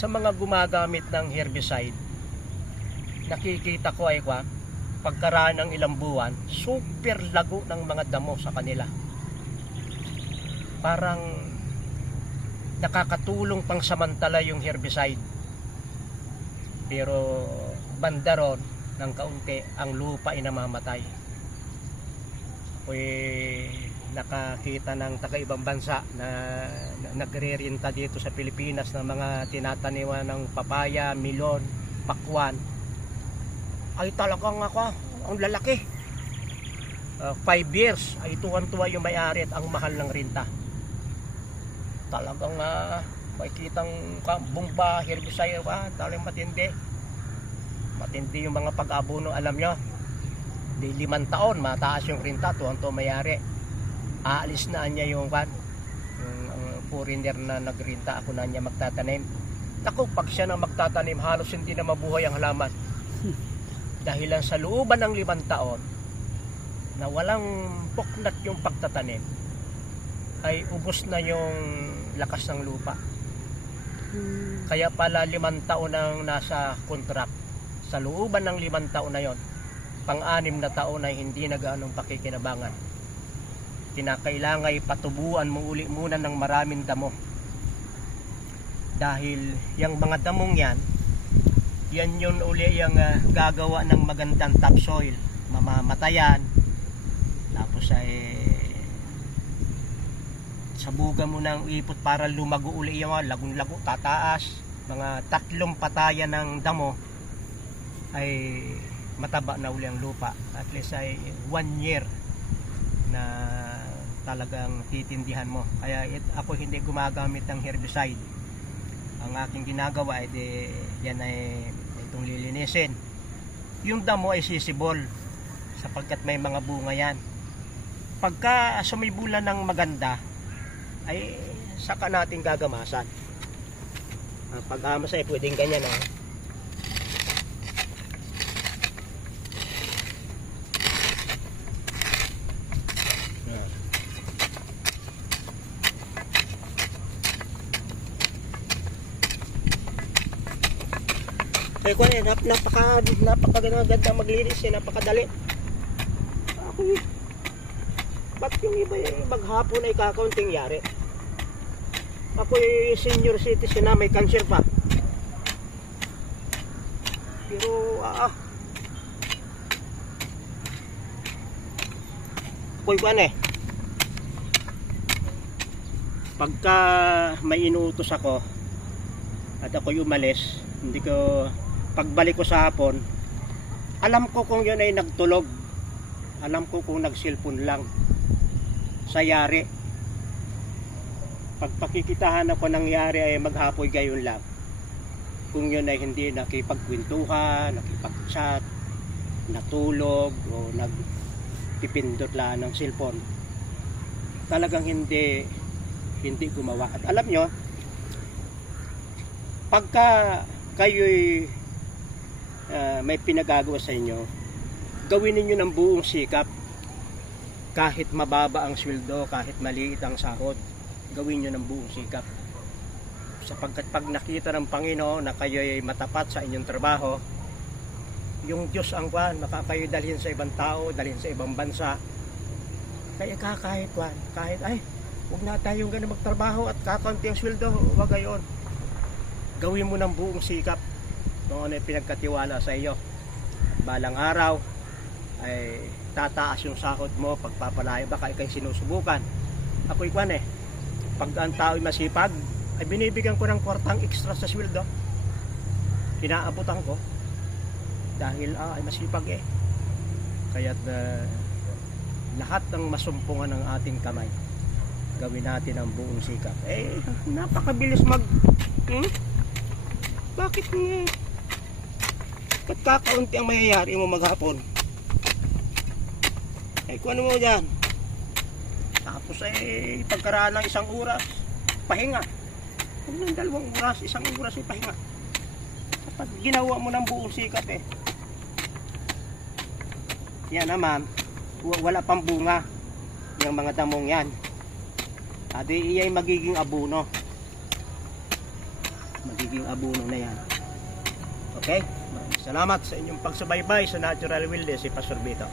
sa mga gumagamit ng herbicide, nakikita ko ay pagkaraan ng ilang buwan, super lago ng mga damo sa kanila. Parang nakakatulong pang samantala yung herbicide. Pero banda ron ng kaunti, ang lupa ay namamatay. Ako'y nakakita ng taga-ibang bansa na nagre-renta dito sa Pilipinas ng mga tinataniman ng papaya, milon, pakwan. Ay talagang ang lalaki. 5 years ay tuwan-tuwa yung may-ari at ang mahal ng renta. Talagang makikitang bomba, herbicide, talagang matindi. Matindi yung mga pag-abono, alam nyo. Di 5 taon, mataas yung renta, tuwan-tuwa may-ari. Aalis na niya yung foreigner na nagrinta, ako na niya magtatanim. Naku, pag siya na magtatanim, halos hindi na mabuhay ang halaman. Dahil lang sa looban ng 5 taon na walang puknat yung pagtatanim, ay ubos na yung lakas ng lupa. Kaya pala 5 taon ang nasa contract. Sa looban ng 5 taon na yon, pang-6 na taon ay hindi na gaanong pakikinabangan. Kinakailangan patubuan mo uli muna ng maraming damo. Dahil yung mga damong yan yun uli yung gagawa ng magandang topsoil. Mamamatayan, tapos ay sabugan mo ng ipot para lumago uli yung lagong-lago, tataas. Mga 3 patayan ng damo ay mataba na uli ang lupa. At least ay 1 year na talagang titindihan mo. Kaya ako hindi gumagamit ng herbicide. Ang aking ginagawa ay yan ay itong lilinisin. Yung damo ay sisibol sapagkat may mga bunga yan. Pagka sumibulan ng maganda ay saka natin gagamasan. Pag-amas ay pwedeng ganyan Kaya ko napakaganda maglinis napakadali. Ako ba't yung iba maghapon ay kakaunting yari? Ako senior citizen na may cancer pa. Pero ako'y pagka may inuutos ako at ako'y umalis, hindi ko pagbalik ko sa hapon, alam ko kung yun ay nagtulog, alam ko kung nagsilpon lang sa yari. Pag pakikitahan ako ng yari ay maghapoy gayon lang. Kung yun ay hindi nakipagkwentuhan, nakipag-chat, natulog o nagpipindot lang ng cellphone, talagang hindi gumawa. At alam nyo, pagka kayo'y may pinagagawa sa inyo, gawin niyo ng buong sikap. Kahit mababa ang sweldo, kahit maliit ang sahod, gawin niyo ng buong sikap. Sapagkat pag nakita ng Panginoon na kayo'y matapat sa inyong trabaho, yung Diyos ang makakayo dalhin sa ibang tao, dalhin sa ibang bansa. Kaya kahit huwag na tayong ganun magtrabaho at kakaunti ang sweldo, huwag gayon. Gawin mo ng buong sikap kung ano yung pinagkatiwala sa iyo. Balang araw ay tataas yung sahod mo, pagpapalaya, baka ikay sinusubukan. Ako'y pag ang tao'y masipag, ay binibigyan ko ng 4 extra sa sweldo. Pinaabutan ko dahil ay masipag Kaya't lahat ng masumpungan ng ating kamay, gawin natin ang buong sikap. Napakabilis bakit ba't kakaunti ang mayayari mo maghapon? Kung ano mo dyan, tapos pagkaraan ng 1 oras pahinga, huwag ng 2 oras, 1 oras ay pahinga. Kapag ginawa mo ng buong sikap yan naman, wala pang bunga yung mga damong yan, at iya'y magiging abono, magiging magiging abono na yan. Okay? Maraming salamat sa inyong pagsubaybay sa Natural Wilderness, si Pastor Vito.